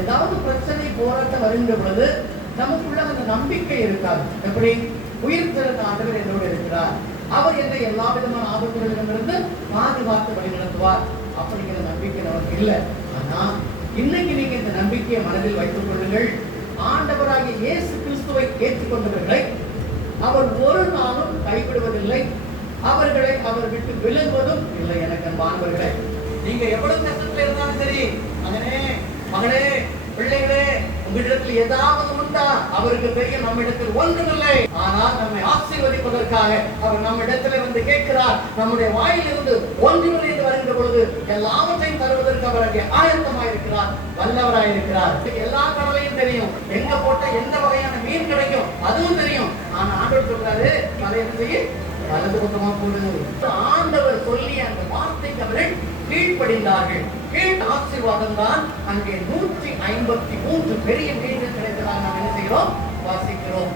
ஏதாவது பிரச்சனை போராட்டம் வருகின்ற பொழுது நமக்குள்ள அந்த நம்பிக்கை இருக்காது. எப்படி? உயிர்த்தெழுந்த ஆண்டவர் என்னோடு இருக்கிறார், அவர் என்னை எல்லா விதமான ஆபத்துகளிடமிருந்து பாதுகாத்து வழி நடத்துவார் அப்படிங்கிற நம்பிக்கை நமக்கு இல்லை. ஆனா இன்னைக்கு நீங்க இந்த நம்பிக்கையை மனதில் வைத்துக் கொள்ளுங்கள். ஆண்டவராகிய இயேசு கிறிஸ்துவை ஏற்றுக்கொண்டவர்களை அவர் ஒரு நாளும் கைவிடுவதில்லை, அவர்களை அவர் விட்டு விலகுவதும் இல்லை. எனக்கு அன்பானவர்களே, நீங்க எவ்வளவு கஷ்டத்துல இருந்தாலும் சரி, மகனே மகளே பிள்ளைகளே, உங்களிடத்தில் ஏதாவது உண்டா? அவருக்கு தெரியும் நம்மிடத்தில் ஒன்றுமில்லை. ஆனால் நம்மை ஆசீர்வதிப்பதற்காக அவர் நம்மிடத்தில் வந்து கேட்கிறார். நம்முடைய வாயிலிருந்து ஒன்றுமில்லை என்று வருகின்ற பொழுது எல்லாவற்றையும் தருவதற்கு அவர் அங்கே ஆயத்தமாயிருக்கிறார், வல்லவராயிருக்கிறார். எல்லா கடலையும் தெரியும், எங்க போட்ட எந்த வகையான மீன் கிடைக்கும் அதுவும் தெரியும். ஆனா ஆண்டவர் சொல்றாரு, தலையை வலது பக்கமா போடுது. ஆண்டவர் சொல்லி அந்த வார்த்தைக்கு அவர்கள் கீழ்ப்படிந்தார்கள். கீழ் ஆசீர்வாதம் தான் அங்கே 153 பெரிய மீன்கள் கிடைத்ததாக நாம் என்ன செய்கிறோம்